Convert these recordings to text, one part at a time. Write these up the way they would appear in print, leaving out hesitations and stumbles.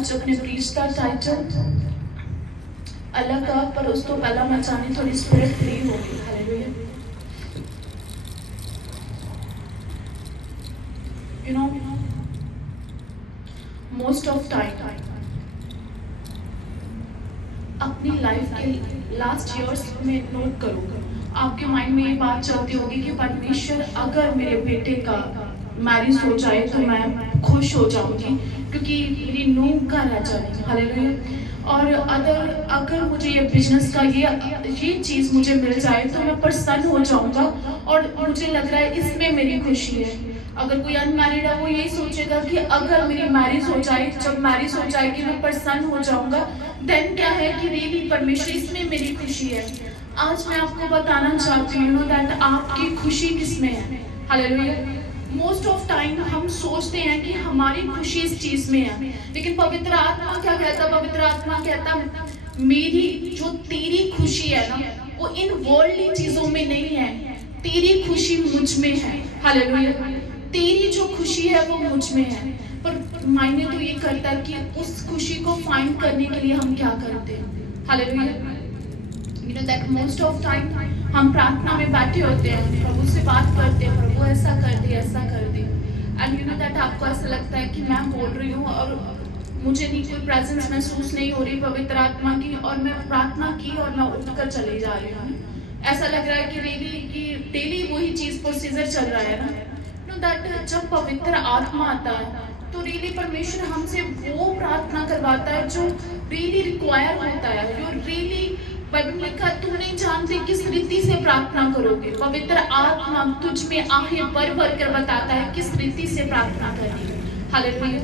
ਅੱਜ अपने प्रीच ਦਾ टाइटल अलग का, पर उस तो पहला मैं चाहनी थोड़ी स्पिरिट फ्री हो गई। Hallelujah. You know most of time अपनी लाइफ के लास्ट ईयर्स में नोट करो, आपके माइंड में ये बात चलती होगी कि परमेश्वर अगर मेरे बेटे का मैरिज हो जाए तो मैं खुश हो जाऊंगी, क्योंकि मेरी नूह का रह जाएगी। हालेलुया। और अगर मुझे ये बिजनेस का ये चीज़ मुझे मिल जाए तो मैं प्रसन्न हो जाऊंगा, और मुझे लग रहा है इसमें मेरी खुशी है। अगर कोई अनमैरिड है वो यही सोचेगा कि अगर मेरी मैरिज हो जाए, जब मैरिज हो जाएगी मैं प्रसन्न हो जाऊंगा। देन क्या है कि रियली परमेश्वर इसमें मेरी खुशी है। आज मैं आपको बताना चाहती हूँ दैट आपकी खुशी किसमें है। हालेलुया। मोस्ट ऑफ टाइम हम सोचते हैं कि हमारी खुशी इस चीज में है, लेकिन पवित्र आत्मा क्या कहता? पवित्र आत्मा कहता मेरी जो तेरी खुशी है ना वो इन वर्ल्डली चीजों में नहीं है, तेरी खुशी मुझ में है। हालेलुया। तेरी जो खुशी है वो मुझ में है। पर मायने तो ये करता है कि उस खुशी को फाइंड करने के लिए हम क्या करते हैं। Hallelujah. You know that most of time हम प्रार्थना में बैठे होते हैं, प्रभु से बात करते हैं, प्रभु ऐसा कर दे, ऐसा कर दे। एंड यू नो दैट आपको ऐसा लगता है कि मैं बोल रही हूँ और मुझे नहीं कोई प्रेजेंस महसूस नहीं हो रही पवित्र आत्मा की, और मैं प्रार्थना की और मैं उठकर चली जा रही हूँ। ऐसा लग रहा है कि डेली वही चीज़ प्रोसीजर चल रहा है ना। यू नो दैट जब पवित्र आत्मा आता है तो रियली परमेश्वर हमसे वो प्रार्थना करवाता है जो रियली रिक्वायर होता है, जो रियली बाइबल में लिखा तुम नहीं जानते किस रीति से प्रार्थना करोगे। पवित्र आत्मा तुझ में आहें भर भर कर बताता है किस रीति से प्रार्थना करनी है। हालेलुया।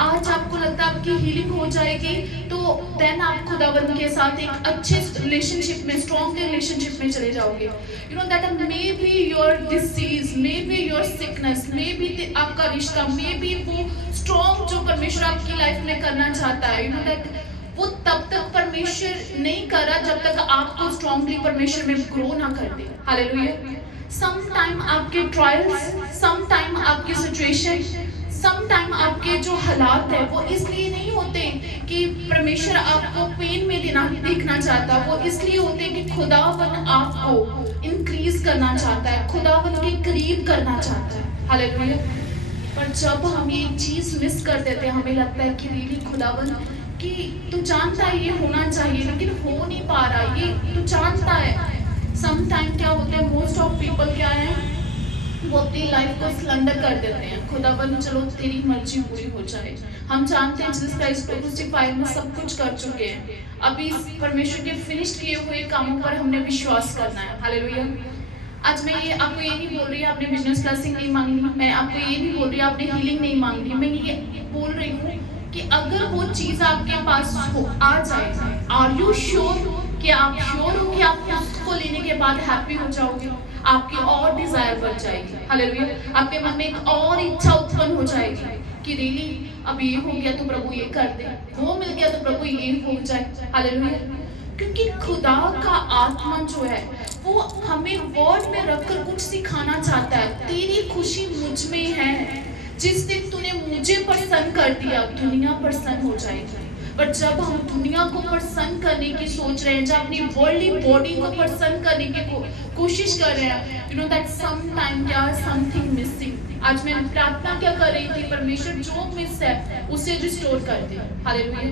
आज आपको लगता है आपकी हीलिंग हो जाएगी तो देन आप खुदावंद के साथ एक अच्छे रिलेशनशिप में, स्ट्रॉन्ग रिलेशनशिप में चले जाओगे। You know that may be your disease, may be your sickness, may be आपका रिश्ता, मे बी वो स्ट्रॉन्ग जो परमेश्वर आपकी लाइफ में करना चाहता है। यू नो दैट वो तब तक परमेश्वर नहीं कर रहा जब तक आपको स्ट्रॉन्गली परमेश्वर में ग्रो ना कर दे। हालेलुया। सम टाइम आपके ट्रायल्स, सम टाइम आपकी सिचुएशन, सम टाइम आपके जो हालात है वो इसलिए नहीं होते कि परमेश्वर आपको पेन में देखना चाहता, वो इसलिए होते कि खुदावन आपको इंक्रीज करना चाहता है, खुदावन के करीब करना चाहता है। हालेलुया। पर जब हम ये चीज मिस कर देते हैं, हमें लगता है कि रियली खुदावन कि तू जानता है ये होना चाहिए लेकिन हो नहीं पा रहा, ये तू जानता है। सम टाइम क्या होता है, मोस्ट ऑफ पीपल क्या है, वो अपनी लाइफ को सिलेंडर कर देते हैं। खुदावन चलो तेरी मर्जी पूरी हो जाए। हम जानते हैं जिस क्राइस्ट 2:5 में सब कुछ कर चुके हैं, अभी परमेश्वर के फिनिश किए हुए कामों पर हमने विश्वास करना है। हालेलुया। आज मैं ये आपको ये नहीं बोल रही आपने बिजनेस क्लासिंग नहीं मांगनी, मैं आपको ये नहीं बोल रही आपने हीलिंग नहीं मांगनी, मैं ये बोल रही हूँ कि अगर वो चीज आपके पास हो आ जाए, आर यू श्योर कि आप श्योर हो कि आप उसको लेने के बाद हैप्पी हो जाओगे, आपकी और डिजायर बढ़ जाएगी। हालेलुया। आपके मन में एक और इच्छा उत्पन्न हो जाएगी कि रियली अब ये हो गया तो प्रभु ये कर दे, वो मिल गया तो प्रभु ये हो जाए। हालेलुया। क्योंकि खुदा का आत्मा जो है वो हमें वर्ड में रखकर कुछ सिखाना चाहता है। तेरी खुशी मुझ में है, जिस दिन तूने मुझे प्रसन्न कर दिया दुनिया प्रसन्न हो जाएगी। पर जब हम दुनिया को प्रसन्न करने की सोच रहे हैं, जब अपनी वर्ल्डली बॉडी को प्रसन्न करने की कोशिश कर रहे हैं, you know that some time क्या समथिंग मिसिंग। आज मैं प्रार्थना क्या कर रही थी, परमेश्वर जो मिस है उसे रिस्टोर कर दे। हालेलुया।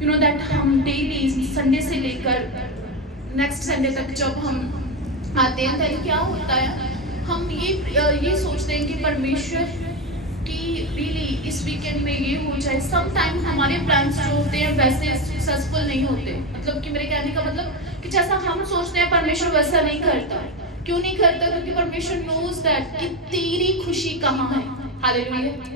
यू नो दैट हम डेली संडे से लेकर नेक्स्ट संडे तक जब हम आते हैं तो क्या होता है, हम ये सोचते हैं कि परमेश्वर की रियली इस वीकेंड में ये हो जाए। सम टाइम हमारे प्लान्स जो होते हैं वैसे सक्सेसफुल नहीं होते। मतलब कि मेरे कहने का मतलब कि जैसा हम सोचते हैं परमेश्वर वैसा नहीं करता। क्यों नहीं करता? क्योंकि परमेश्वर नोज दैट कि तेरी खुशी कहाँ है। हालेलुया।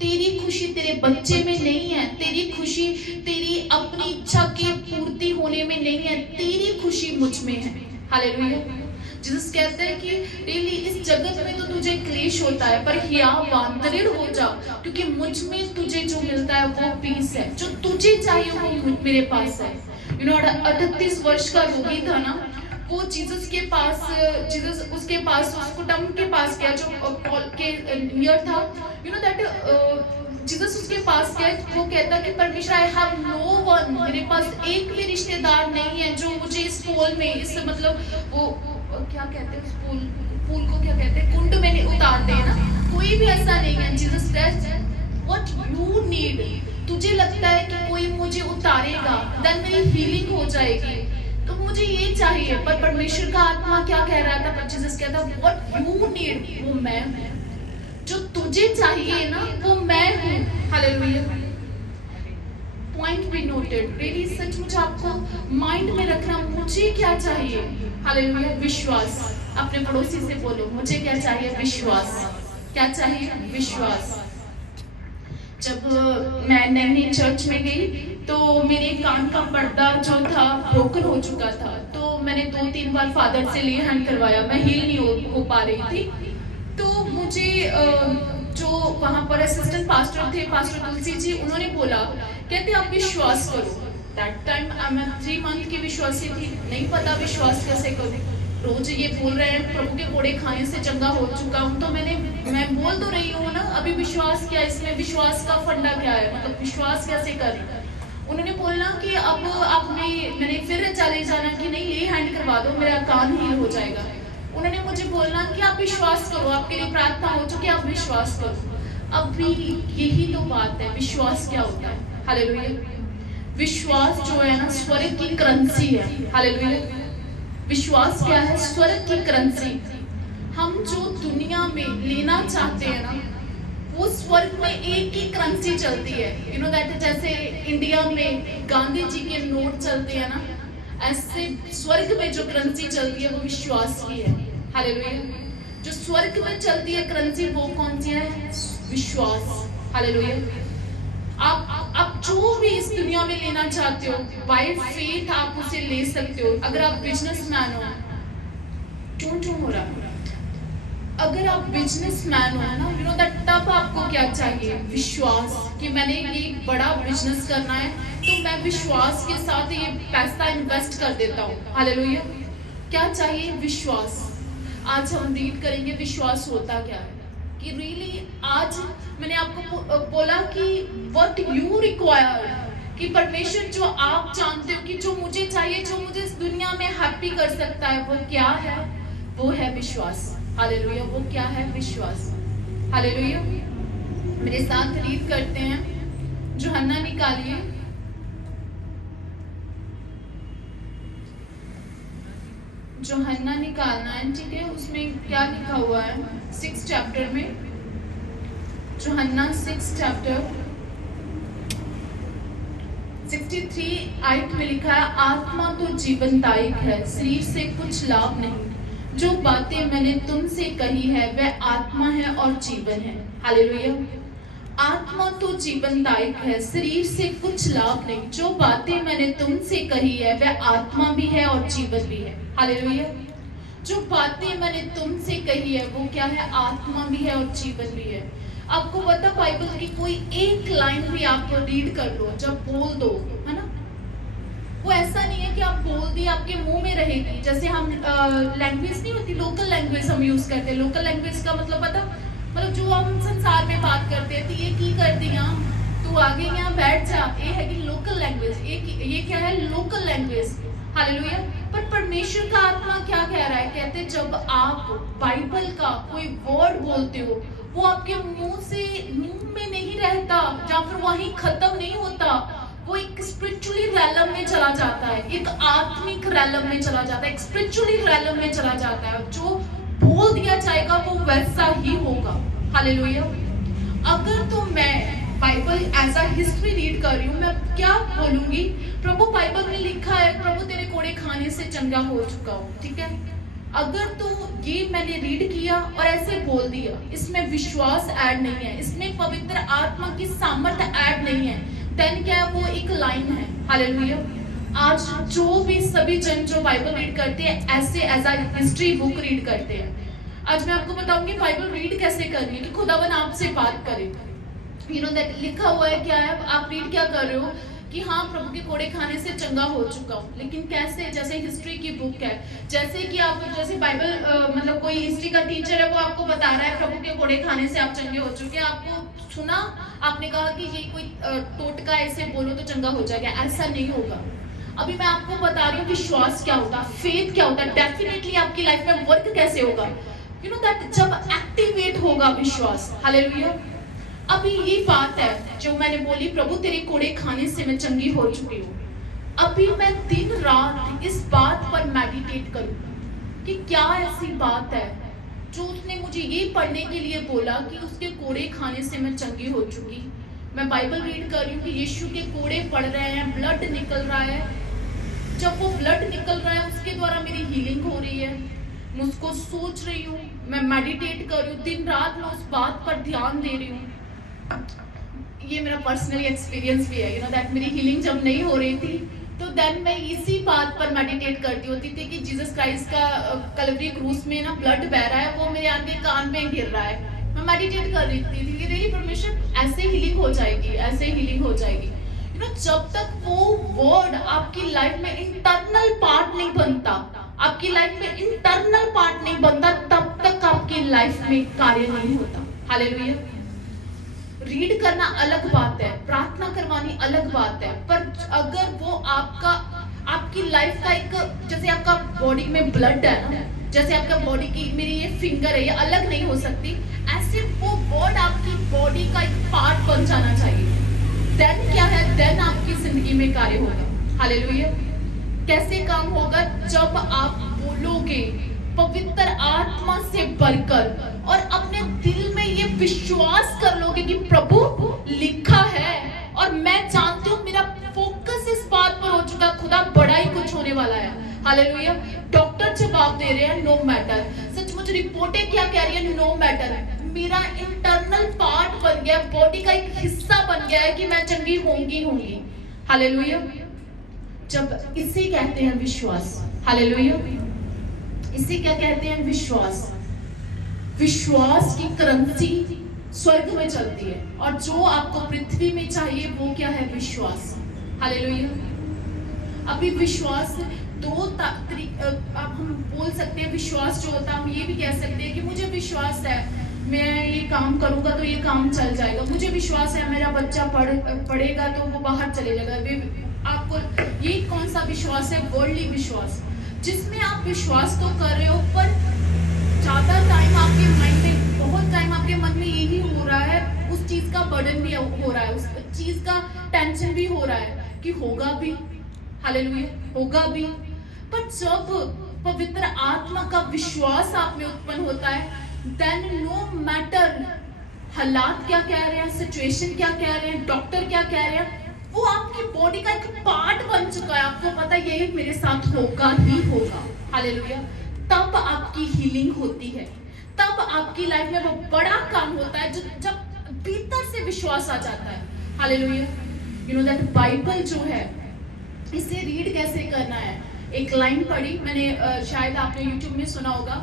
तेरी खुशी तेरे बच्चे में नहीं है, तेरी खुशी तेरी अपनी इच्छा की पूर्ति होने में नहीं है, तेरी खुशी मुझ में है। हालेलुया। जीसस कहते हैं कि रियली इस जगत में तो तुझे क्लेश होता है, पर हियावान दृढ़ हो जा, क्योंकि मुझ में तुझे जो मिलता है वो पीस है, जो तुझे चाहिए वो मेरे पास है। यू नो 38 वर्ष का रोगी था ना, वो जीसस के पास, जीसस उसके पास, उसको टम के पास गया जो पॉल के नियर था। यू नो दैट जीसस उसके पास गए, वो कहता कि परमेश्वर आई हैव नो वन, मेरे पास एक भी रिश्तेदार नहीं है जो मुझे इस पोल में, इस मतलब वो क्या कहते हैं उस पूल को क्या कहते हैं, कुंड में उतार दे ना, कोई भी ऐसा नहीं है। Jesus said what you need, तुझे लगता है कि कोई मुझे उतारेगा देन मेरी हीलिंग हो जाएगी, तो मुझे ये चाहिए। पर परमेश्वर का आत्मा क्या कह रहा था, पर जीसस कहता व्हाट यू नीड, वो मैं हूं, जो तुझे चाहिए ना वो मैं हूं। Hallelujah. Point be noted, really सच मुझे आपको माइंड में रखना, मुझे क्या चाहिए। हालेलुया। विश्वास। अपने पड़ोसी से बोलो, मुझे क्या चाहिए, विश्वास। क्या चाहिए, विश्वास। जब मैं नई नई चर्च में गई तो मेरे कान का पर्दा जो था ब्रोकन हो चुका था, तो मैंने 2-3 बार फादर से ले हैंड करवाया, मैं हील नहीं हो पा रही थी। तो मुझे जो वहाँ पर असिस्टेंट पास्टर थे, पास्टर तुलसी जी, उन्होंने बोला, कहते आप विश्वास करो। दैट टाइम मैं 3 मंथ की विश्वासी थी, नहीं पता विश्वास कैसे करूँ। रोज ये बोल रहे हैं प्रभु के कोड़े खाने से चंगा हो चुका हूँ, तो मैं बोल तो रही हूँ ना, अभी विश्वास क्या, इसमें विश्वास का फंडा क्या है, मतलब विश्वास कैसे कर। उन्होंने बोलना कि अब आपने, मैंने फिर चले जाना कि नहीं ये हैंड करवा दो, मेरा कान हील हो जाएगा। उन्होंने मुझे बोलना कि आप विश्वास करो, आपके लिए प्रार्थना हो चुकी, आप विश्वास करो। अब भी यही तो बात है, विश्वास क्या होता है। हालेलुया। विश्वास जो है ना, स्वर्ग की करेंसी है। हालेलुया। विश्वास क्या है, स्वर्ग की करेंसी। हम जो दुनिया में लेना चाहते हैं ना, वो स्वर्ग में एक ही करेंसी चलती है। यू नो दैट, जैसे इंडिया में गांधी जी के नोट चलते हैं ना, ऐसे स्वर्ग में जो करेंसी चलती है वो विश्वास की है। हालेलुया। जो स्वर्ग में चलती है करेंसी वो कौन सी है, विश्वास। हालेलुया। आप जो भी इस दुनिया में लेना चाहते हो, बाय फेथ आप उसे ले सकते हो। अगर आप बिजनेसमैन हो, क्यों हो रहा, अगर आप बिजनेसमैन हो ना, यू नो दैट, तब आपको क्या चाहिए, विश्वास, कि मैंने ये बड़ा बिजनेस करना है, तो मैं विश्वास के साथ ये पैसा इन्वेस्ट कर देता हूँ। हालेलुया। क्या चाहिए, विश्वास। आज हम रीड करेंगे विश्वास होता क्या है, कि रियली आज मैंने आपको बोला कि व्हाट यू रिक्वायर, कि परमेश्वर जो आप जानते हो कि जो मुझे चाहिए, जो मुझे इस दुनिया में हैप्पी कर सकता है, वो क्या है, वो है विश्वास। हालेलुया। वो क्या है, विश्वास। हालेलुया। मेरे साथ रीड करते हैं, यूहन्ना निकालिए, यूहन्ना निकालना है, ठीक है। उसमें क्या लिखा हुआ है, 6 चैप्टर में, यूहन्ना 6 चैप्टर 63 में लिखा है, आत्मा तो जीवनदायक है, शरीर से कुछ लाभ नहीं। जो बातें मैंने तुमसे कही है वह आत्मा है और जीवन है। हालेलुया। आत्मा तो जीवनदायक है, शरीर से कुछ लाभ नहीं। जो बातें मैंने तुमसे कही है वह आत्मा भी है और जीवन भी है। हालेलुया। जो बातें मैंने तुमसे कही है वो क्या है, आत्मा भी है और जीवन भी है। आपको पता, बाइबल की कोई एक लाइन भी आप रीड कर लो, जब बोल दो, है ना, वो ऐसा नहीं है कि आप बोल दी आपके मुंह में रहेगी। जैसे हम लैंग्वेज नहीं होती, लोकल लैंग्वेज हम यूज करते हैं। लोकल लैंग्वेज का मतलब पता, मतलब जो हम संसार में बात करते हैं, तो ये की कर दिया, तू आगे यहाँ बैठ जा, ये है कि लोकल लैंग्वेज। ये क्या है, लोकल लैंग्वेज। हालेलुया। पर परमेश्वर का आत्मा क्या कह रहा है, कहते जब आप बाइबल का कोई वर्ड बोलते हो, वो आपके मुंह में नहीं रहता, या फिर वहीं खत्म नहीं होता, वो एक स्पिरिचुअली रैलम में चला जाता है, एक आत्मिक रैलम में चला जाता है, एक स्पिरिचुअली रैलम में चला जाता है। जो बोल दिया जाएगा वो वैसा ही होगा। हालेलुया। अगर तो मैं Bible as a history read कर रही हूँ, मैं क्या बोलूंगी, प्रभु बाइबल में लिखा है, प्रभु तेरे कोड़े खाने से चंगा हो चुका हूँ, ठीक है। अगर तो ये मैंने रीड किया और ऐसे बोल दिया, इसमें विश्वास ऐड नहीं है, इसमें पवित्र आत्मा की सामर्थ्य ऐड नहीं है, देन क्या है, वो एक लाइन है। हालेलुया। आज जो भी सभी जन जो बाइबल रीड करते हैं, ऐसे as a history book read करते हैं। आज मैं आपको बताऊंगी बाइबल रीड कैसे करनी है, कि खुदावन आपसे बात करे। यू नो दैट, लिखा हुआ है क्या है, आप रीड क्या कर रहे हो, कि हाँ प्रभु के कोड़े खाने से चंगा हो चुका हूँ। लेकिन कैसे? जैसे हिस्ट्री की बुक है, जैसे कि आप जैसे बाइबल मतलब कोई हिस्ट्री का टीचर है वो आपको बता रहा है प्रभु के कोड़े खाने से आप चंगे हो चुके हैं, आपको सुना, आपने कहा कि ये कोई टोटका ऐसे बोलो तो चंगा हो जाएगा, ऐसा नहीं होगा। अभी मैं आपको बता रही हूँ विश्वास क्या होता है, फेथ क्या होता है, डेफिनेटली आपकी लाइफ में वर्क कैसे होगा, यू नो दैट जब एक्टिवेट होगा विश्वास। हालेलुया। अभी ये बात है जो मैंने बोली, प्रभु तेरे कोड़े खाने से मैं चंगी हो चुकी हूँ। अभी मैं दिन रात इस बात पर मेडिटेट करूँ कि क्या ऐसी बात है जो उसने मुझे ये पढ़ने के लिए बोला कि उसके कोड़े खाने से मैं चंगी हो चुकी। मैं बाइबल रीड कर रही हूँ कि यीशु के कोड़े पड़ रहे हैं, ब्लड निकल रहा है। जब वो ब्लड निकल रहा है उसके द्वारा मेरी हीलिंग हो रही है। मैं उसको सोच रही हूँ, मैं मेडिटेट कर रही हूँ, दिन रात मैं उस बात पर ध्यान दे रही हूँ। ये मेरा पर्सनली एक्सपीरियंस भी है, यू नो दैट मेरी हीलिंग जब नहीं हो रही थी तो देन मैं इसी बात पर मेडिटेट करती होती थी कि जीसस क्राइस्ट का कलवरी क्रूस में ना ब्लड बह रहा है, वो मेरे आगे कान में गिर रहा है। मैं मेडिटेट कर रही थी कि रियली परमेश्वर ऐसे हीलिंग हो जाएगी, ऐसे हीलिंग हो जाएगी। यू नो जब तक वो वर्ड आपकी लाइफ में इंटरनल पार्ट नहीं बनता, आपकी लाइफ में इंटरनल पार्ट नहीं बनता, तब तक आपकी लाइफ में कार्य नहीं होता। हालेलुया। रीड करना अलग बात है, प्रार्थना करवानी अलग बात है, पर अगर वो आपकी लाइफ का एक, जैसे आपका बॉडी में ब्लड है ना, जैसे आपका बॉडी की मेरी ये फिंगर है, ये अलग नहीं हो सकती, ऐसे वो वर्ड आपकी बॉडी का एक पार्ट बन जाना चाहिए। देन क्या है, देन आपकी जिंदगी में कार्य होगा। हालेलुया। कैसे काम होगा? जब आप बोलोगे पवित्र आत्मा से भरकर और अपने दिल में ये विश्वास कर लोगे कि प्रभु लिखा है और मैं जानती हूँ, मेरा फोकस इस बात पर हो चुका, खुदा बड़ा ही कुछ होने वाला है। हालेलुया। डॉक्टर जवाब दे रहे हैं, नो मैटर, सचमुच रिपोर्टें क्या कह रही है, नो मैटर, मेरा इंटरनल पार्ट बन गया, बॉडी का एक हिस्सा बन गया है कि मैं चंगी होंगी। हालेलुया। जब इसे कहते हैं विश्वास। हालेलुया। इसे क्या कहते हैं? विश्वास। विश्वास की करेंसी स्वर्ग में चलती है और जो आपको पृथ्वी में चाहिए वो क्या है? विश्वास। हालेलुया। अभी विश्वास दो अब हम बोल सकते हैं, विश्वास जो होता है हम ये भी कह सकते हैं कि मुझे विश्वास है मैं ये काम करूंगा तो ये काम चल जाएगा, मुझे विश्वास है मेरा बच्चा पढ़ेगा तो वो बाहर चले जाएगा। आपको ये कौन सा विश्वास है? वर्ल्डली विश्वास, जिसमें आप विश्वास तो कर रहे हो पर ज्यादा टाइम आपके माइंड में, बहुत टाइम आपके मन में यही हो रहा है, उस चीज का बर्डन भी हो रहा है, उस चीज का टेंशन भी हो रहा है कि होगा भी। हालेलुया। होगा भी। पर जब पवित्र आत्मा का विश्वास आप में उत्पन्न होता है, देन नो मैटर हालात क्या कह रहे हैं, सिचुएशन क्या कह रहे हैं, डॉक्टर क्या कह रहे हैं, वो आपकी बॉडी का एक पार्ट बन चुका है। आपको पता है यही मेरे साथ होगा ही होगा। हालेलुया। तब आपकी हीलिंग होती है, तब आपकी लाइफ में वो बड़ा काम होता है जब भीतर से विश्वास आ जाता है। Hallelujah. You know that Bible जो है इसे रीड कैसे करना है। एक लाइन पढ़ी मैंने, शायद आपने यूट्यूब में सुना होगा,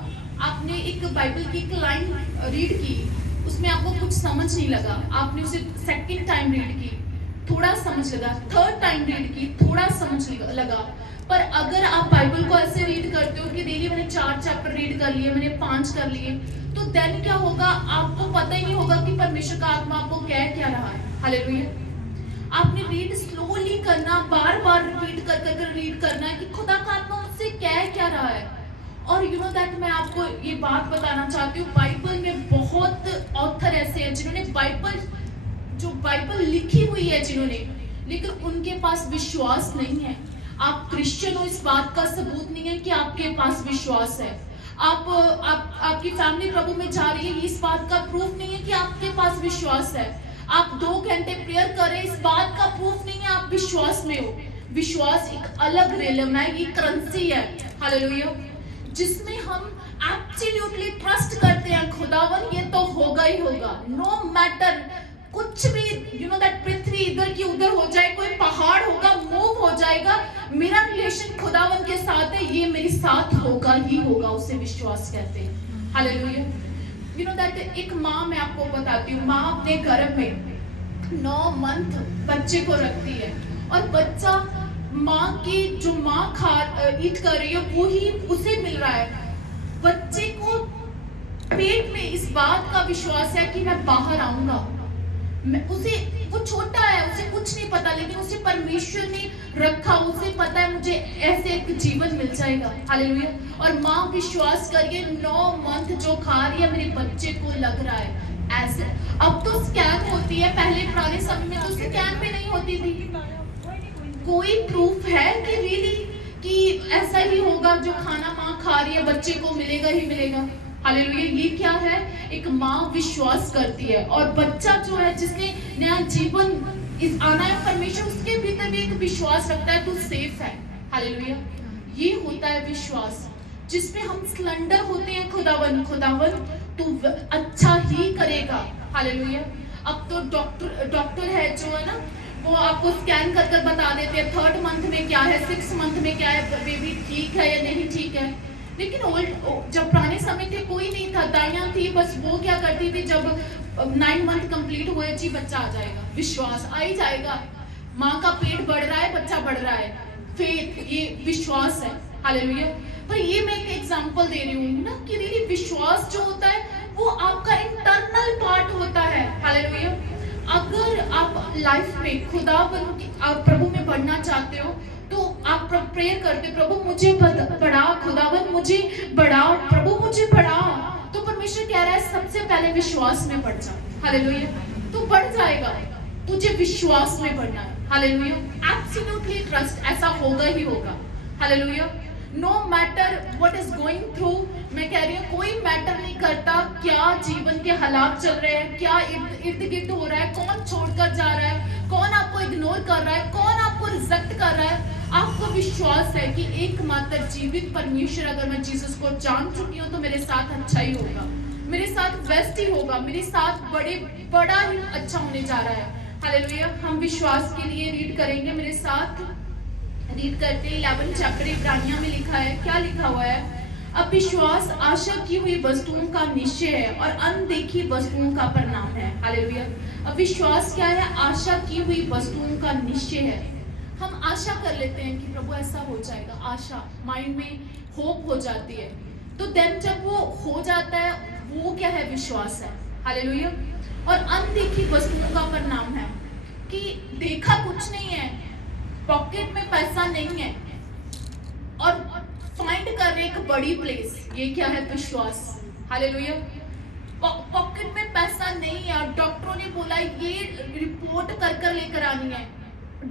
आपने एक बाइबल की एक लाइन रीड की, उसमें आपको कुछ समझ नहीं लगा, आपने उसे सेकंड टाइम रीड की, थोड़ा समझ लगा, थर्ड टाइम रीड की, थोड़ा समझ लगा। पर अगर आप बाइबल को ऐसे रीड करते हो कि डेली मैंने 4 चैप्टर रीड कर लिए, मैंने 5 कर लिए, तो देन क्या होगा, आपको पता ही नहीं होगा कि परमेश्वर का आत्मा आपको कह क्या रहा है। हालेलुया। आपने रीड स्लोली करना, बार बार रिपीट कर कर रीड करना है कि खुदा का आत्मा मुझसे कह क्या रहा है। और यू नो दैट मैं आपको ये बात बताना चाहती हूँ, बाइबल में बहुत ऑथर ऐसे हैं जिन्होंने बाइबल लिखी हुई है जिन्होंने, लेकिन उनके पास विश्वास नहीं है। आप क्रिश्चियन हो, इस बात का सबूत नहीं है कि आपके पास विश्वास है। आपकी फैमिली प्रभु में जा रही है, इस बात का प्रूफ नहीं है कि आपके पास विश्वास है। आप 2 घंटे प्रेयर कर रहे हैं, इस बात का प्रूफ नहीं है आप विश्वास में हो। विश्वास एक अलग रेलम है, ये करेंसी है। हालेलुया। जिसमें हम एब्सोल्युटली ट्रस्ट करते हैं, खुदावन ये तो होगा ही होगा, नो मैटर कुछ भी, यू नो दैट पृथ्वी इधर की उधर हो जाए, कोई पहाड़ होगा मूव हो जाएगा, मेरा रिलेशन खुदावन के साथ है, ये मेरे साथ होगा ही होगा, उसे विश्वास कहते हैं। हालेलुया। यू नो दैट एक माँ, मैं आपको बताती हूँ, माँ अपने गर्भ में 9 मंथ बच्चे को रखती है और बच्चा माँ की जो माँ ईट कर रही है वो ही उसे मिल रहा है। बच्चे को पेट में इस बात का विश्वास है कि मैं बाहर आऊंगा, उसे वो छोटा है, उसे कुछ नहीं पता, लेकिन उसे परमेश्वर ने रखा, उसे पता है मुझे ऐसे एक जीवन मिल जाएगा। हालेलुया। और माँ विश्वास करिए 9 मंथ जो खा रही है मेरे बच्चे को लग रहा है ऐसे। अब तो स्कैन होती है, पहले पुराने समय में तो स्कैन भी नहीं होती थी। कोई प्रूफ है कि रियली कि ऐसा ही होगा, जो खाना माँ खा रही है बच्चे को मिलेगा ही मिलेगा। हालेलुया। ये क्या है? एक माँ विश्वास करती है और बच्चा जो है जिसने नया जीवन इस आना है परमेश्वर उसके भीतर भी एक विश्वास रखता है, तू सेफ है। हालेलुया। ये होता है विश्वास जिसमें हम सिलेंडर होते हैं, खुदावन तू अच्छा ही करेगा। हालेलुया। अब तो डॉक्टर है जो है ना, वो आपको स्कैन कर कर बता देते हैं 3rd मंथ में क्या है, 6th मंथ में क्या है, बेबी ठीक है या नहीं ठीक है। लेकिन जब पुराने समय थे कोई नहीं था, दाइयां थी, बस वो क्या करती थी, जब 9 मंथ कंप्लीट हुए जी बच्चा आ जाएगा, विश्वास आ ही जाएगा, माँ का पेट बढ़ रहा है, बच्चा बढ़ रहा है, फेथ, ये विश्वास है। हालेलुया। पर ये मैं एक एग्जांपल दे रही हूँ ना कि रियली विश्वास जो होता है वो आपका इंटरनल पार्ट होता है। हालेलुया। अगर आप लाइफ में आप प्रभु में बढ़ना चाहते हो तो आप प्रेयर करते, प्रभु मुझे बढ़ा, खुदावन मुझे बढ़ा, प्रभु मुझे बढ़ा। तो परमेश्वर कह रहा है सबसे पहले विश्वास में बढ़ जा। हालेलुया। तू बढ़ जाएगा, तुझे विश्वास में बढ़ना है। हालेलुया। एब्सोल्युटली ट्रस्ट, ऐसा होगा ही होगा। Hallelujah. No matter what is going through, मैं कह रही हूँ कोई मैटर नहीं करता क्या जीवन के हालात चल रहे हैं, क्या इर्द गिर्द हो रहा है, कौन छोड़कर जा रहा है, कौन आपको इग्नोर कर रहा है, कौन आपको रिजेक्ट कर रहा है। आपको विश्वास है कि एकमात्र जीवित परमेश्वर, अगर मैं जीसस को जान चुकी हूँ तो मेरे साथ अच्छा ही होगा, मेरे साथ बेस्ट ही होगा, मेरे साथ बड़ा ही अच्छा होने जा रहा है। हालेलुया। हम विश्वास के लिए रीड करेंगे, मेरे साथ रीड करते 11 चैप्टर इब्रानिया में लिखा है। क्या लिखा हुआ है? अब विश्वास आशा की हुई वस्तुओं का निश्चय है और अनदेखी वस्तुओं का परिणाम है। हालेलुया। अब विश्वास क्या है? आशा की हुई वस्तुओं का निश्चय है। हम आशा कर लेते हैं कि प्रभु ऐसा हो जाएगा, आशा माइंड में होप हो जाती है, तो देन जब वो हो जाता है वो क्या है? विश्वास है। हालेलुया। और अनदेखी वस्तुओं का परिणाम है कि देखा कुछ नहीं है, पॉकेट में पैसा नहीं है और फाइंड कर रहे एक बड़ी प्लेस, ये क्या है? विश्वास। हालेलुया। पॉकेट में पैसा नहीं है और डॉक्टरों ने बोला ये रिपोर्ट कर लेकर आनी है,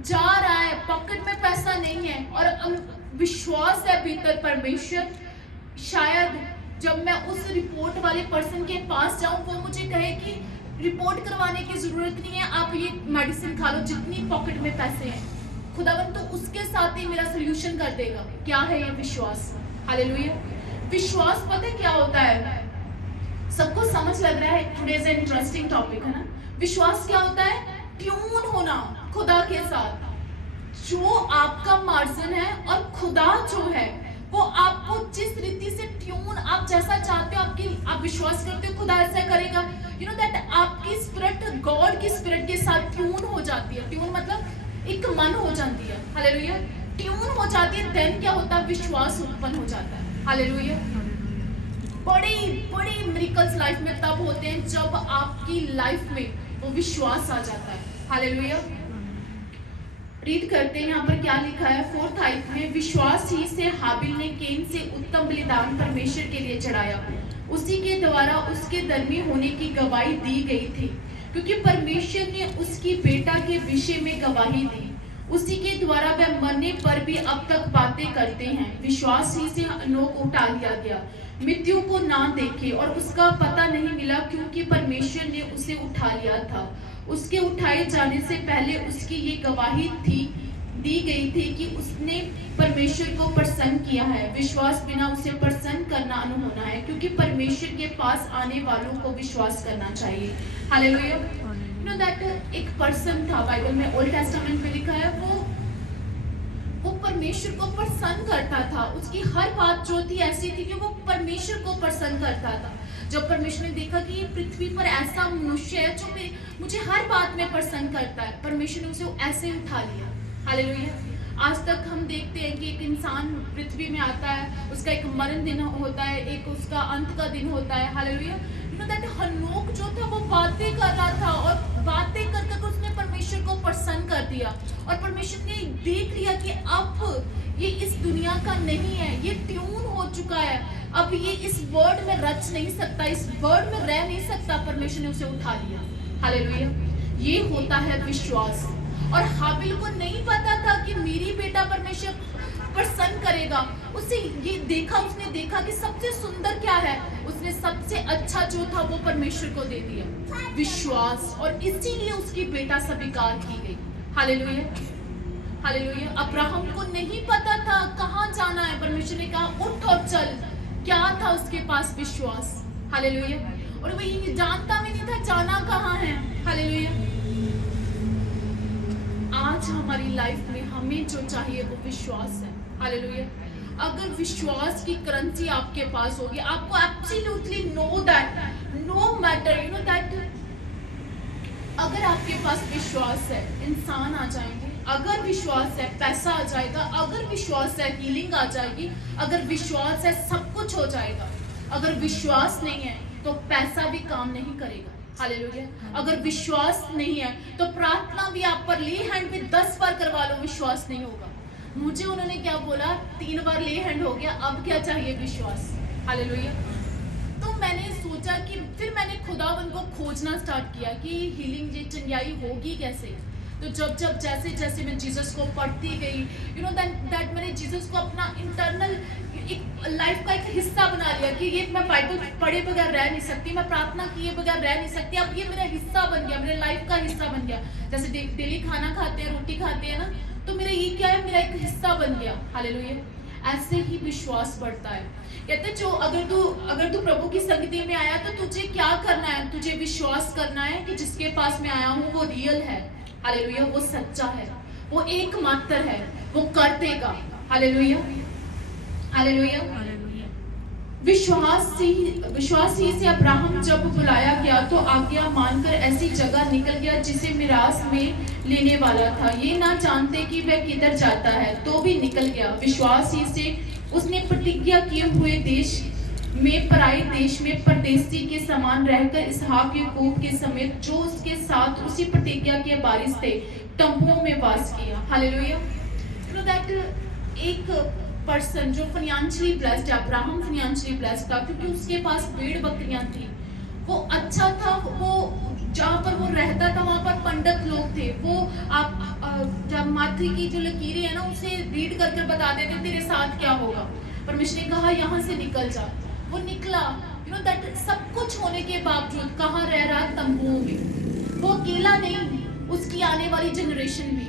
जा रहा है, पॉकेट में पैसा नहीं है और विश्वास है भीतर परमेश्वर, शायद जब मैं उस रिपोर्ट वाले पर्सन के पास जाऊं वो मुझे कहे कि रिपोर्ट करवाने की जरूरत नहीं है, आप ये मेडिसिन खा लो, जितनी पॉकेट में पैसे हैं खुदावन तो उसके साथ ही मेरा सोल्यूशन कर देगा। क्या है ये? विश्वास। हालेलुया। विश्वास पता है क्या होता है? सबको समझ लग रहा है, टुडेज इंटरेस्टिंग टॉपिक है ना। विश्वास क्या होता है? ट्यून होना खुदा के साथ, जो आपका मार्जिन है और खुदा जो है वो आपको जिस रीति से ट्यून, आप जैसा चाहते हो, आप विश्वास करते हो खुदा ऐसा करेगा, यू नो दैट आपकी स्पिरिट गॉड की स्पिरिट के साथ ट्यून हो जाती है। ट्यून मतलब एक मन हो जाती है। हालेलुया। ट्यून हो जाती है, देन क्या होता है? विश्वास उत्पन्न हो जाता है। हालेलुया। बड़ी मिरेकल्स लाइफ में तब होते हैं जब आपकी लाइफ में वो विश्वास आ जाता है। हालेलुया। रीड करते हैं यहाँ पर क्या लिखा है 4th आयत में, विश्वास ही से हाबिल ने केन से उत्तम बलिदान परमेश्वर के लिए चढ़ाया, उसी के द्वारा उसके धर्मी होने की गवाही दी गई थी, क्योंकि परमेश्वर ने उसकी बेटा के विषय में गवाही दी, उसी के द्वारा वह मरने पर भी अब तक बातें करते हैं। विश्वास ही से नोक उठा लिया गया, मृत्यु को ना देखे और उसका पता नहीं मिला, क्योंकि परमेश्वर ने उसे उठा लिया था। उसके उठाए जाने से पहले उसकी ये गवाही दी गई थी कि उसने परमेश्वर को प्रसन्न किया है। विश्वास बिना उसे प्रसन्न करना अनहोना है, क्योंकि परमेश्वर के पास आने वालों को विश्वास करना चाहिए। हालेलुया। यू नो दैट एक पर्सन था, बाइबल में ओल्ड टेस्टामेंट में लिखा है, वो परमेश्वर को प्रसन्न करता था। उसकी हर बात जो थी ऐसी थी कि वो परमेश्वर को प्रसन्न करता था। जब परमेश्वर ने देखा कि ये पृथ्वी पर ऐसा मनुष्य है जो मुझे हर बात में प्रसन्न करता है, परमेश्वर ने उसे ऐसे उठा लिया। हालेलुया। आज तक हम देखते हैं कि एक इंसान पृथ्वी में आता है, उसका एक मरण दिन होता है, एक उसका अंत का दिन होता है। हालेलुया। यू नो दैट हनोक जो था वो बातें कर रहा था और बातें कर कर उसने परमेश्वर को प्रसन्न कर दिया और परमेश्वर ने देख लिया कि अब ये इस दुनिया का नहीं है, ये ट्यून हो चुका है, अब ये इस वर्ड में रच नहीं सकता, इस वर्ड में रह नहीं सकता। परमेश्वर ने उसे उठा लिया। हालेलुया। ये होता है विश्वास। और हाबिल को नहीं पता था कि मेरी बेटा परमेश्वर प्रसन्न करेगा। उसे ये देखा, उसने देखा कि सबसे सुंदर क्या है, उसने सबसे अच्छा जो था वो परमेश्वर को दे दिया, विश्वास। और इसीलिए उसकी बेटा स्वीकार की गई। हालेलुया। हालेलुया। अब्राहम को नहीं पता था कहाँ जाना है, परमेश्वर ने कहा उठ और चल। क्या था उसके पास? विश्वास। हालेलुया। और वो ये जानता भी नहीं था जाना कहाँ है। हालेलुया। आज हमारी लाइफ में हमें जो चाहिए वो विश्वास है। हालेलुया। अगर विश्वास की करेंसी आपके पास होगी, आपको absolutely know that no matter you know that, अगर आपके पास विश्वास है इंसान आ जाएंगे, अगर विश्वास है पैसा आ जाएगा, अगर विश्वास है हीलिंग आ जाएगी, अगर विश्वास है सब कुछ हो जाएगा। अगर विश्वास नहीं है तो पैसा भी काम नहीं करेगा। हालेलुया। अगर विश्वास नहीं है तो प्रार्थना भी आप पर ले हैंड पे 10 बार करवा लो, विश्वास नहीं होगा। मुझे उन्होंने क्या बोला, 3 बार ले हैंड हो गया, अब क्या चाहिए? विश्वास। हालेलुया। तो मैंने सोचा कि फिर मैंने खुदावन को खोजना स्टार्ट किया कि हीलिंग ये चंगाई होगी कैसे। तो जब जैसे जैसे मैं जीसस को पढ़ती गई, यू नो दैट मैंने जीसस को अपना इंटरनल एक लाइफ का एक हिस्सा बना लिया कि ये मैं बाइबल पढ़े बगैर रह नहीं सकती, मैं प्रार्थना किए बगैर रह नहीं सकती। अब ये मेरा हिस्सा बन गया, मेरे लाइफ का हिस्सा बन गया। जैसे डेली खाना खाते हैं, रोटी खाते हैं ना, तो मेरा ये क्या है, मेरा एक हिस्सा बन गया। हालेलुया। ऐसे ही विश्वास बढ़ता है। कहते जो अगर तू प्रभु की संगति में आया तो तुझे क्या करना है? तुझे विश्वास करना है कि जिसके पास मैं आया हूँ वो रियल है। हालेलुया। वो सच्चा है, वो एकमात्र है, वो कर देगा। हालेलुया। हालेलुया। विश्वास ही से अब्राहम जब बुलाया गया तो आज्ञा मानकर ऐसी जगह निकल गया जिसे मिरास में लेने वाला था, ये ना जानते कि वह किधर जाता है, तो भी निकल गया। विश्वास ही से उसने प्रतिज्ञा किए हुए देश में, पराई देश में परदेसी के समान रहकर इसहाक याकूब के समेत जो उसके साथ उसी प्रतिज्ञा के वारिस थे तंबुओं में वास किया। हालेलुया। यू नो दैट एक पर्सन जो फाइनेंशियली ब्लेस्ड है, अब्राहम फाइनेंशियली ब्लेस्ड था क्योंकि उसके पास भेड़ बकरियां थी, वो अच्छा था। वो जहाँ पर वो रहता था वहाँ पर पंडित लोग थे, वो आप जब माथे की जो लकीरें है ना उसे रीड करके बता देते तेरे साथ क्या होगा। परमेश्वर ने कहा यहाँ से निकल जा। वो निकला। यू नो दैट सब कुछ होने के बावजूद कहाँ रह रहा? तंबुओं में। वो अकेला नहीं, उसकी आने वाली जनरेशन भी,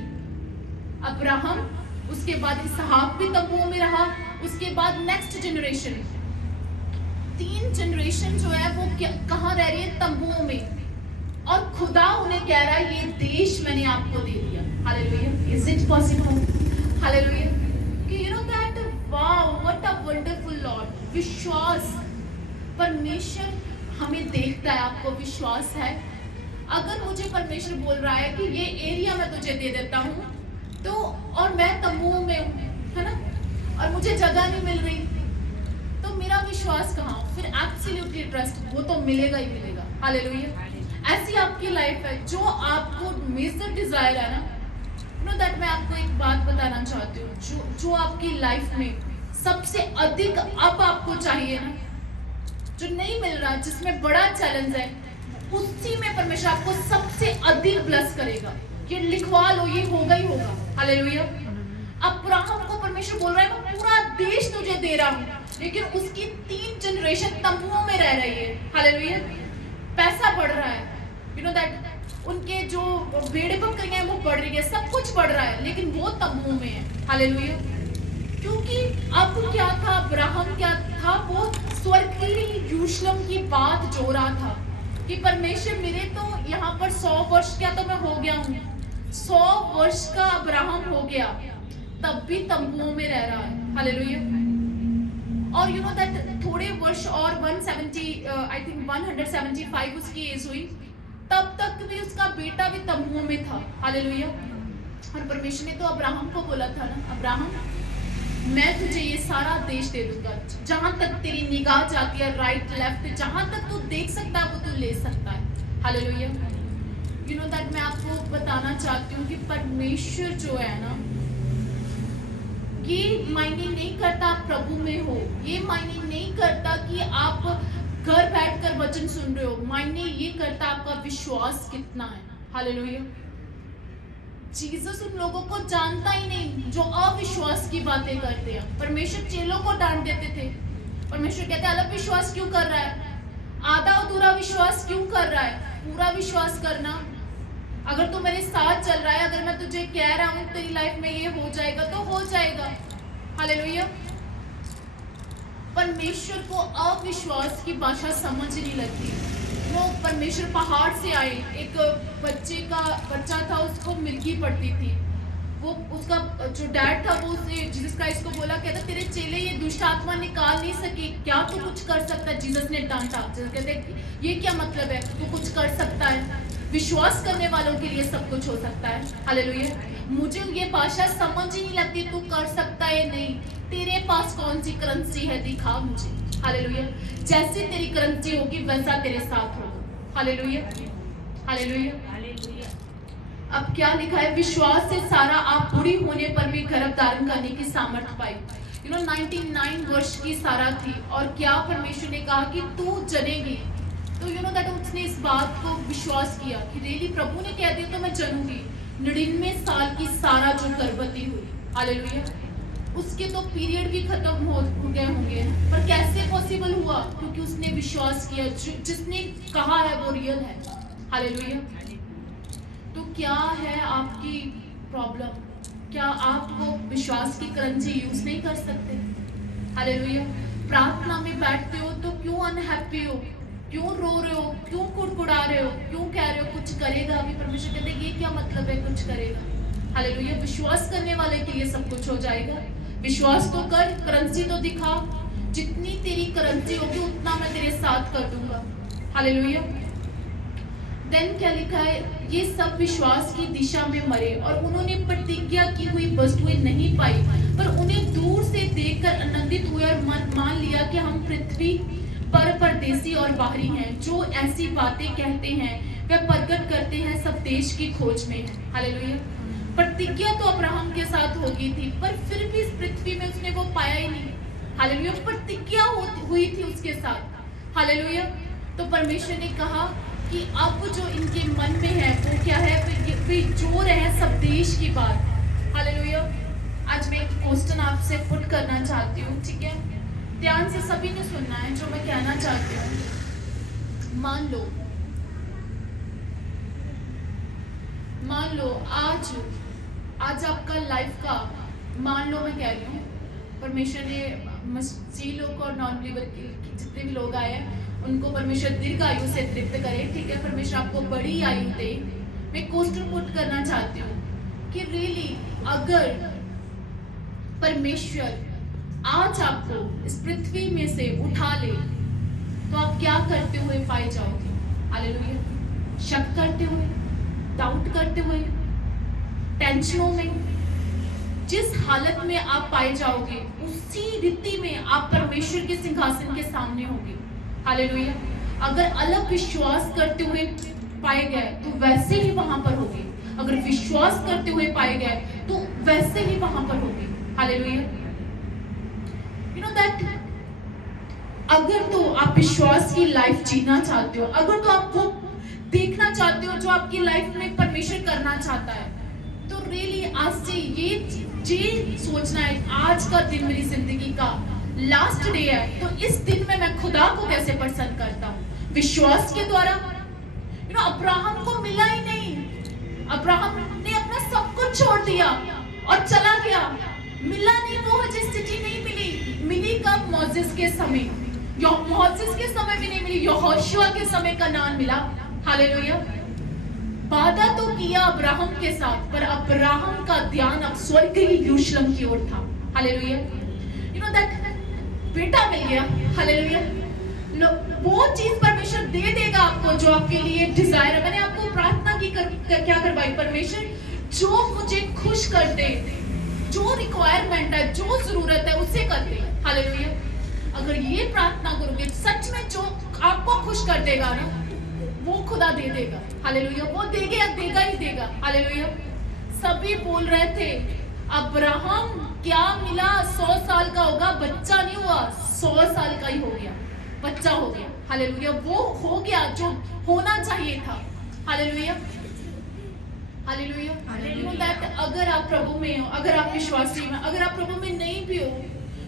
अब्राहम, उसके बाद इसहाक भी तंबुओं में रहा, उसके बाद नेक्स्ट जनरेशन, 3 जनरेशन जो है वो कहाँ रह रही है? तंबुओं में। और खुदा उन्हें कह रहा है ये देश मैंने आपको दे दिया। Hallelujah. Is it possible? Hallelujah. कि you know that wow what a wonderful lord. विश्वास, परमेश्वर हमें देखता है, आपको विश्वास है? अगर मुझे परमेश्वर बोल रहा है कि ये एरिया मैं तुझे दे देता हूँ तो, और मैं तंबुओं में हूँ, है ना, और मुझे जगह नहीं मिल रही, तो मेरा विश्वास कहाँ? फिर एब्सोल्युटली ट्रस्ट, वो तो मिलेगा ही मिलेगा। हालेलुया। ऐसी आपकी लाइफ है, जो आपको मेजर डिजायर है ना, नो दैट मैं आपको एक बात बताना चाहती हूँ, जो आपकी लाइफ में सबसे अधिक अब आपको चाहिए ना, जो नहीं मिल रहा, जिसमें बड़ा चैलेंज है, उसी में परमेश्वर आपको सबसे अधिक ब्लेस करेगा। ये लिखवा लो, ये होगा ही होगा। हालेलुया। अब्राहम को परमेश्वर बोल रहा है मैं पूरा देश तुझे दे रहा हूँ, लेकिन उसकी 3 जनरेशन तंबुओं में रह रही है। हालेलुया। पैसा बढ़ रहा है, यू नो दैट उनके जो भेड़ बकरियां हैं वो बढ़ रही है, सब कुछ बढ़ रहा है, लेकिन वो तंबुओं में है। हालेलुया। क्योंकि अब क्या था, अब्राहम क्या था, वो स्वर्ग की यरूशलेम की बात जो रहा था कि परमेश्वर मेरे तो यहाँ पर 100 वर्ष क्या तो मैं हो गया हूँ, 100 वर्ष का अब्राहम हो गया, तब भी तंबुओं में रह रहा है। हालेलुया। और यू नो दैट थोड़े वर्ष और 170 आई थिंक 175 उसकी एज हुई, तब तक भी उसका बेटा भी तंबुओं में था। हालेलुया। और परमेश्वर ने तो अब्राहम को बोला था ना, अब्राहम मैं तुझे ये सारा देश दे दूंगा, जहां तक तेरी निगाह जाती है, राइट लेफ्ट, जहां तक तू देख सकता है वो तू ले सकता है। हालेलुया। यू नो दैट मैं आपको बताना चाहती हूँ कि परमेश्वर जो है ना, ये मायने नहीं करता आप प्रभु में हो, ये मायने नहीं करता कि आप घर बैठकर वचन सुन रहे हो, मायने ये करता आपका विश्वास कितना है। हालेलुया। जीसस उन लोगों को जानता ही नहीं जो अविश्वास की बातें करते हैं। परमेश्वर चेलों को डांट देते थे। परमेश्वर कहते हैं अलग विश्वास क्यों कर रहा है, आधा अधूरा विश्वास क्यों कर रहा है, पूरा विश्वास करना। अगर तू मेरे साथ चल रहा है, अगर मैं तुझे कह रहा हूँ तेरी लाइफ में ये हो जाएगा तो हो जाएगा। हालेलुया। परमेश्वर को अविश्वास की भाषा समझ नहीं लगती। वो परमेश्वर पहाड़ से आए, एक बच्चा था, उसको मिर्गी पड़ती थी। वो उसका जो डैड था वो उसे जीसस क्राइस्ट को बोला, कहता तेरे चेले ये दुष्ट आत्मा निकाल नहीं सके, क्या तू कुछ कर सकता है। जीसस ने डांटा। जीसस कहते ये क्या मतलब है, तू कुछ कर सकता है, विश्वास करने वालों के लिए सब कुछ हो सकता है। हालेलुया। मुझे ये भाषा समझ ही नहीं लगती, तू कर सकता है नहीं, तेरे पास कौन सी करेंसी है दिखा मुझे। हालेलुया। जैसी तेरी करेंसी होगी वैसा तेरे साथ होगा। हालेलुया। हालेलुया। अब क्या लिखा है, विश्वास से सारा आप बुरी होने पर भी गर्भ धारण करने की सामर्थ्य पाई। 99 वर्ष की सारा थी और क्या परमेश्वर ने कहा कि तू जनेगी, तो दैट उसने इस बात को विश्वास किया कि रियली प्रभु ने कह दिया तो मैं जनूंगी। 99 साल की सारा जो गर्भवती हुई, हालेलुया, उसके तो पीरियड भी खत्म हो गए होंगे, पर कैसे पॉसिबल हुआ, क्योंकि उसने विश्वास किया जिसने कहा है वो रियल है। हालेलुया। तो क्या है आपकी प्रॉब्लम, क्या आप वो विश्वास की करेंसी यूज नहीं कर सकते। हालेलुया। प्रार्थना में बैठते हो तो क्यों अनहैप्पी हो, क्यों रो रहे हो, क्यों कुड़कुड़ा रहे हो, क्यों कह रहे हो कुछ करेगा अभी। परमेश्वर कहते हैं ये क्या मतलब है कुछ करेगा। हालेलुया। विश्वास करने वाले के लिए सब कुछ हो जाएगा। विश्वास तो कर, करेंसी तो दिखा, जितनी तेरी करेंसी होगी उतना मैं तेरे साथ कर दूंगा। हालेलुया। देन क्या लिखा है, ये सब विश्वास की दिशा में मरे और उन्होंने प्रतिज्ञा की हुई वस्तुएं नहीं पाई, पर उन्हें दूर से देखकर आनंदित हुए और मान लिया कि हम पृथ्वी पर परदेसी और बाहरी हैं। जो ऐसी बातें कहते हैं वे प्रकट करते हैं सब देश की खोज में है। हालेलुया। प्रतिज्ञा तो अब्राहम के साथ होगी थी, पर फिर भी इस पृथ्वी में उसने वो पाया ही नहीं। हालेलुया। प्रतिज्ञा हुई थी उसके साथ। हालेलुया। तो परमेश्वर ने कहा कि अब जो इनके मन में है वो क्या है, वे जो रहे सब देश की बात। हालेलुया। आज मैं एक क्वेश्चन आपसे पुट करना चाहती हूँ, ठीक है, ध्यान से सभी ने सुनना है जो मैं कहना चाहती हूँ। मान लो आज आपका लाइफ का, मान लो मैं कह रही हूँ, परमेश्वर ने मसीह लोग और नॉन बिलीवर जितने भी लोग आए हैं उनको परमेश्वर दीर्घ आयु से तृप्त करे, ठीक है, परमेश्वर आपको बड़ी आयु दे। मैं क्वेश्चन पुट करना चाहती हूँ कि रियली अगर परमेश्वर आज आपको इस पृथ्वी में से उठा ले तो आप क्या करते हुए पाए जाओगे। हालेलुया। शक करते हुए, डाउट करते हुए, टेंशनों में, जिस हालत में आप पाए जाओगे उसी रीति में आप परमेश्वर के सिंहासन के सामने होगे। हालेलुया। अगर अलग विश्वास करते हुए पाए गए तो वैसे ही वहां पर होगे, अगर विश्वास करते हुए पाए गए तो वैसे ही वहां पर होगे। हालेलुया। यू नो दैट अगर तो आप विश्वास की लाइफ जीना चाहते हो, अगर तो आप वो देखना चाहते हो जो आपकी लाइफ में परमेश्वर करना चाहता है, तो रियली आज से ये सोचना है आज का दिन मेरी जिंदगी का लास्ट डे है, तो इस दिन में मैं खुदा को कैसे प्रसन्न करता हूँ विश्वास के द्वारा। अब्राहम को मिला ही नहीं, अब्राहम ने अपना सब कुछ छोड़ दिया और चला गया, मिला नहीं, वो स्थिति नहीं मिली कब, मोसेस के समय, मोसेस के समय भी नहीं मिली, यहोशुआ के समय कनान मिला। हालेलुया। वादा तो किया अब्राहम के साथ, पर अब्राहम का ध्यान अब स्वर्गीय यरूशलेम की ओर था। हालेलुया। यू नो दैट बेटा मिल गया। हालेलुया। वो चीज परमेश्वर दे देगा आपको जो आपके लिए डिजायर है। मैंने आपको प्रार्थना की क्या करवाई, परमेश्वर जो मुझे खुश कर दे, जो रिक्वायरमेंट है, जो जरूरत है उसे कर दे। हालेलुया। अगर ये प्रार्थना करोगे सच में, जो आपको खुश कर देगा ना वो खुदा दे देगा। हालेलुया। वो देगा ही देगा। हालेलुया। सभी बोल रहे थे अब्राहम क्या मिला, 100 साल का होगा, बच्चा नहीं हुआ, 100 साल का ही हो गया, बच्चा हो गया। हालेलुया। वो हो गया जो होना चाहिए था। Hallelujah. Hallelujah. You know that अगर आप प्रभु में हो, अगर आप विश्वासी में, अगर आप प्रभु में नहीं भी हो,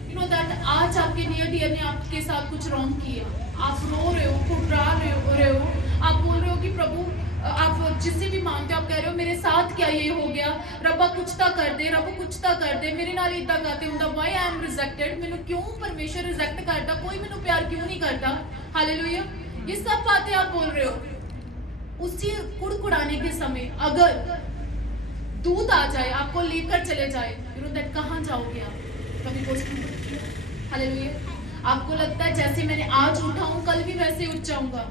यू नो दैट आज आपके नियर डियर ने आपके साथ कुछ रॉन्ग किया, आप रो रहे हो, घबरा रहे हो, आप बोल रहे हो कि प्रभु, आप जिससे भी मांगते हो आप कह रहे हो मेरे साथ क्या ये हो गया, रब्बा कुछ ता कर दे, रब्बा कुछ ता कर दे, मेरे नाल इदा करते हुंदा, व्हाई आई एम रिजेक्टेड, मैनू क्यों परमेश्वर रिजेक्ट करता, कोई मैनू प्यार क्यों नहीं करता। हालेलुया। ये सब बातें आप बोल रहे हो। उसी कुड़कुड़ाने के समय अगर दूत आ जाए, आपको लेकर चले जाए, यू नो दैट कहां जाओगे आप? कभी क्वेश्चन। हालेलुया। आपको लगता है जैसे मैंने आज उठा हूं कल भी वैसे उठ जाऊंगा।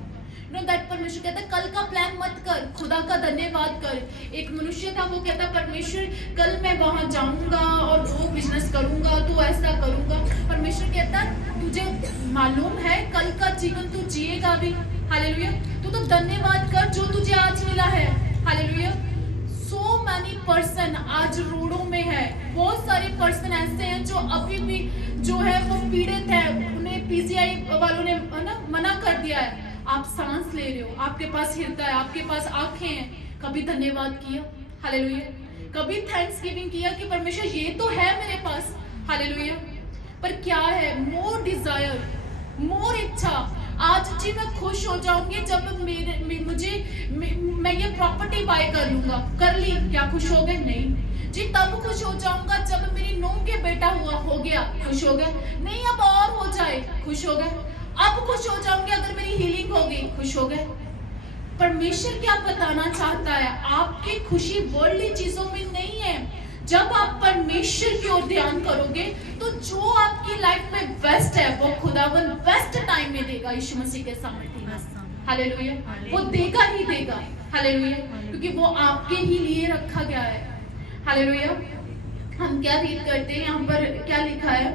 नो दैट परमेश्वर कहता है कल का प्लान मत कर, खुदा का धन्यवाद कर। एक मनुष्य था वो कहता परमेश्वर कल मैं वहां जाऊंगा और वो बिजनेस करूंगा, तो ऐसा करूंगा। परमेश्वर कहता तुझे मालूम है कल का जीवन तू जिएगा भी। हालेलुया। तो धन्यवाद कर जो तुझे आज मिला है। हालेलुया। सो मैनी पर्सन आज रोडों में है, बहुत सारे पर्सन ऐसे हैं जो अभी भी जो है वो पीड़ित है, उन्हें पीजीआई वालों ने ना मना कर दिया है। आप सांस ले रहे हो, आपके पास हृदय है, आपके पास आंखें हैं, कभी धन्यवाद किया? हालेलुया। कभी थैंक्स गिविंग किया कि परमेश्वर ये तो है मेरे पास। हालेलुया। पर क्या है? मोर डिजायर, मोर इच्छा। आज जी मैं खुश हो जाऊंगी जब मैं ये प्रॉपर्टी बाय कर लूंगा। कर ली, क्या खुश हो गए? नहीं जी। तब खुश हो जाऊंगा जब मेरी नूह के बेटा हो गया, खुश हो गए? नहीं। अब और हो जाए, खुश हो गए? अब खुश हो जाऊंगी अगर मेरी हीलिंग होगी, खुश हो गए? परमेश्वर क्या बताना चाहता है? आपकी खुशी वर्ल्डली चीजों में नहीं है। जब आप परमेश्वर की ओर ध्यान करोगे तो जो आपकी लाइफ में बेस्ट है वो खुदावन बेस्ट टाइम में देगा। यीशु मसीह के सामर्थ्य में। हालेलुया। वो देगा ही देगा। हालेलुया। क्योंकि वो आपके ही लिए रखा गया है। हालेलुया। हम क्या रीड करते हैं, यहाँ पर क्या लिखा है?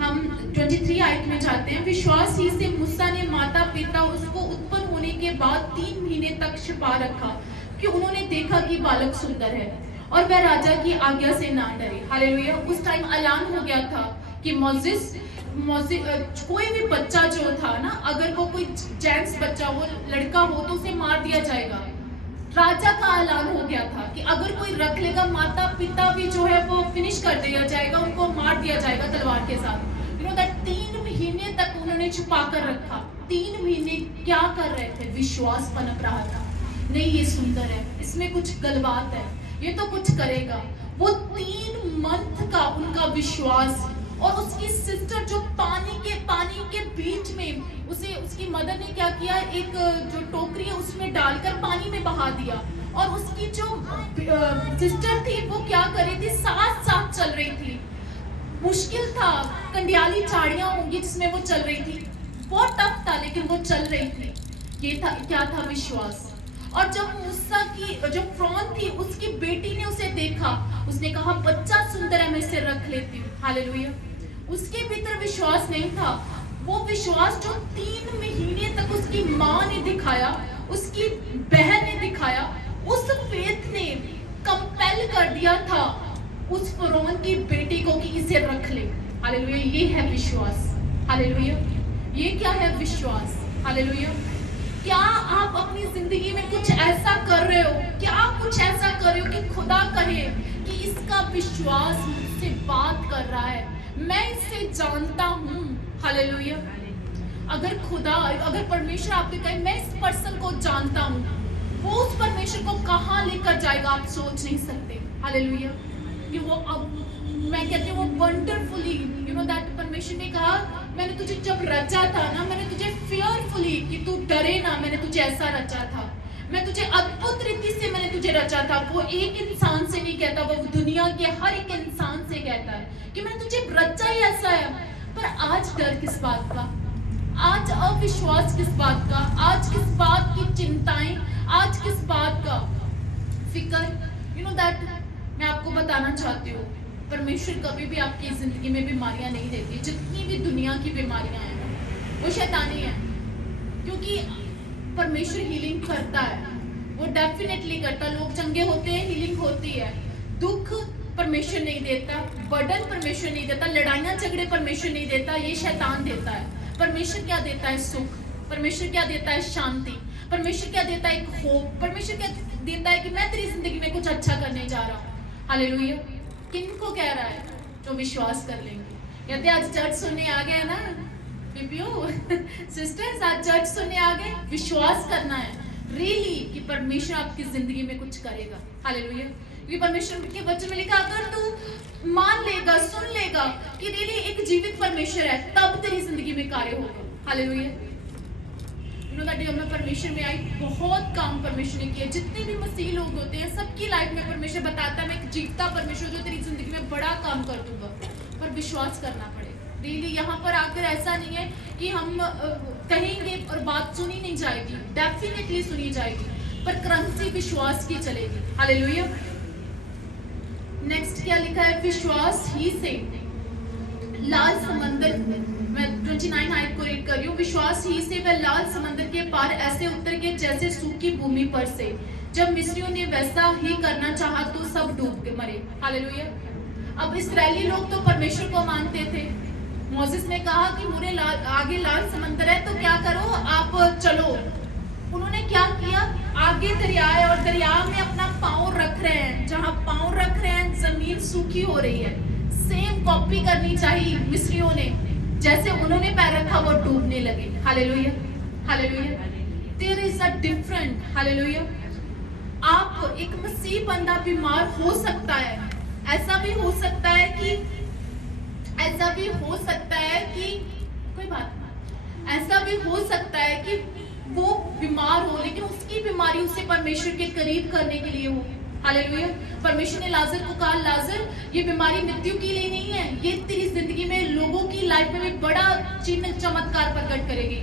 हम 23 आयत में जाते हैं। विश्वास ही से मूसा ने माता पिता उसको उत्पन्न होने के बाद 3 महीने तक छिपा रखा कि उन्होंने देखा कि बालक सुंदर है और वह राजा की आज्ञा से ना डरे। हालेलुया। उस टाइम ऐलान हो गया था कि मोसेस कोई भी बच्चा जो था ना, अगर वो कोई जेंट्स बच्चा हो, लड़का हो, तो उसे मार दिया जाएगा। राजा का ऐलान हो गया था कि अगर कोई रख लेगा, माता पिता भी जो है वो फिनिश कर दिया जाएगा, उनको मार दिया जाएगा तलवार के साथ। यू नो दैट 3 महीने तक उन्होंने छुपा कर रखा। 3 महीने क्या कर रहे थे? विश्वास पनप रहा था। नहीं, ये सुंदर है, इसमें कुछ गलबात है, ये तो कुछ करेगा। वो 3 मंथ का उनका विश्वास। और उसकी सिस्टर जो पानी के बीच में उसकी मदर ने क्या किया, एक जो टोकरी है उसमें डालकर पानी में बहा दिया। और उसकी जो सिस्टर थी वो क्या कर रही थी? साथ साथ चल रही थी। मुश्किल था, कंडियाली झाड़ियां होंगी जिसमें वो चल रही थी, बहुत टफ था, लेकिन वो चल रही थी। ये था, क्या था? विश्वास। और जब मूसा की जो फ्रॉन थी उसकी बेटी ने उसे देखा, उसने कहा बच्चा सुंदर है, मैं इसे रख लेती हूँ। हालेलुया। उसके भीतर विश्वास नहीं था। वो विश्वास जो 3 महीने तक उसकी माँ ने दिखाया, उसकी बहन ने दिखाया, उस फेथ ने कंपेल कर दिया था उस फरोन की बेटी को कि इसे रख ले। हालेलुया। ये है विश्वास। हालेलुया। ये क्या है? विश्वास। हालेलुया। क्या आप अपनी जिंदगी में कुछ ऐसा कर रहे हो? क्या कुछ ऐसा कर रहे हो कि खुदा कहे कि इसका विश्वास मुझसे बात कर रहा है, मैं इसे जानता हूँ? हालेलुया। अगर परमेश्वर आपके कहे मैं इस पर्सन को जानता हूँ, वो उस परमेश्वर को कहाँ लेकर जाएगा आप सोच नहीं सकते। हालेलुया। कि वो अब मैं कहती हूँ वो वंडरफुली, यू नो दैट परमेश्वर ने कहा मैंने तुझे जब रचा था ना, मैंने तुझे फेयरफुली, कि तू डरे ना, मैंने तुझे ऐसा रचा था। मैं तुझे अद्भुत रीति से मैंने तुझे रचा था। वो एक इंसान से नहीं कहता, वो दुनिया के हर एक इंसान से कहता है कि मैंने तुझे रचा ही ऐसा है। पर आज डर किस बात का? आज अविश्वास किस बात का? आज किस बात की चिंताएं? आज किस बात का फिक्र? यू नो दैट मैं आपको बताना चाहती हूँ, परमेश्वर कभी भी आपकी जिंदगी में बीमारियां नहीं देती। जितनी भी दुनिया की बीमारियां हैं ना, वो शैतानी है, क्योंकि परमेश्वर हीलिंग करता है, वो डेफिनेटली करता। लोग चंगे होते हैं, हीलिंग होती है। दुख परमेश्वर नहीं देता, बर्डन परमेश्वर नहीं देता, लड़ाइयाँ झगड़े परमेश्वर नहीं देता, ये शैतान देता है। परमेश्वर क्या देता है? सुख। परमेश्वर क्या देता है? शांति। परमेश्वर क्या देता है? एक होप। परमेश्वर क्या देता है कि मैं तेरी जिंदगी में कुछ अच्छा करने जा रहा हूँ। हालेलुया। किनको कह रहा है? जो विश्वास कर लेंगे। कहते आज चर्च सुनने आ गए ना पीपीओ सिस्टर्स, आज चर्च सुनने आ गए, विश्वास करना है रियली कि परमेश्वर आपकी जिंदगी में कुछ करेगा। हालेलुया। क्योंकि परमेश्वर के वचन में लिखा, अगर तू मान लेगा, सुन लेगा कि रियली एक जीवित परमेश्वर है, तब तेरी जिंदगी में कार्य होगा। हालेलुया। यू नो दैट जब मैं परमेश्वर में आई, बहुत काम परमेश्वर ने किया। जितने भी मसीह लोग होते हैं, सबकी लाइफ में परमेश्वर बताता है मैं एक जीवता परमेश्वर जो तेरी जिंदगी में बड़ा काम कर दूंगा, पर विश्वास करना पड़ेगा। रियली यहाँ पर आकर ऐसा नहीं है कि हम कहेंगे और बात सुनी नहीं जाएगी, डेफिनेटली सुनी जाएगी, पर क्रमशी विश्वास की चलेगी। हालेलुया। नेक्स्ट क्या लिखा है? विश्वास ही से लाल समंदर, मैं 29 आयत को रीड कर रही हूँ। विश्वास ही से वह लाल समंदर के पार ऐसे उतर के जैसे सूखी भूमि पर से। जब मिस्रियों ने वैसा ही करना चाहा तो सब डूब के मरे। हालेलुया। अब इस्राएली लोग तो परमेश्वर को मानते थे। मोसेस ने कहा कि मुझे आगे लाल समंदर है, तो क्या करो आप चलो। उन्होंने क्या किया? आगे दरिया है और दरिया में अपना पांव रख रहे हैं, जहां पांव रख रहे हैं जमीन सूखी हो रही है। सेम कॉपी करनी चाहिए मिस्रियों ने, जैसे उन्होंने पैर रखा वो डूबने लगे। Hallelujah. Hallelujah. There is a different. Hallelujah. आप एक मसीह बंदा बीमार हो सकता है, ऐसा भी हो सकता है कि कोई बात नहीं, ऐसा भी हो सकता है कि वो बीमार हो, लेकिन उसकी बीमारी उसे परमेश्वर के करीब करने के लिए हो। हालेलुया। परमेश्वर ने लाजर को कहा, लाजर ये बीमारी मृत्यु के लिए नहीं है, ये तेरी जिंदगी में लोगों की लाइफ में भी बड़ा चिन्ह चमत्कार प्रकट करेगी।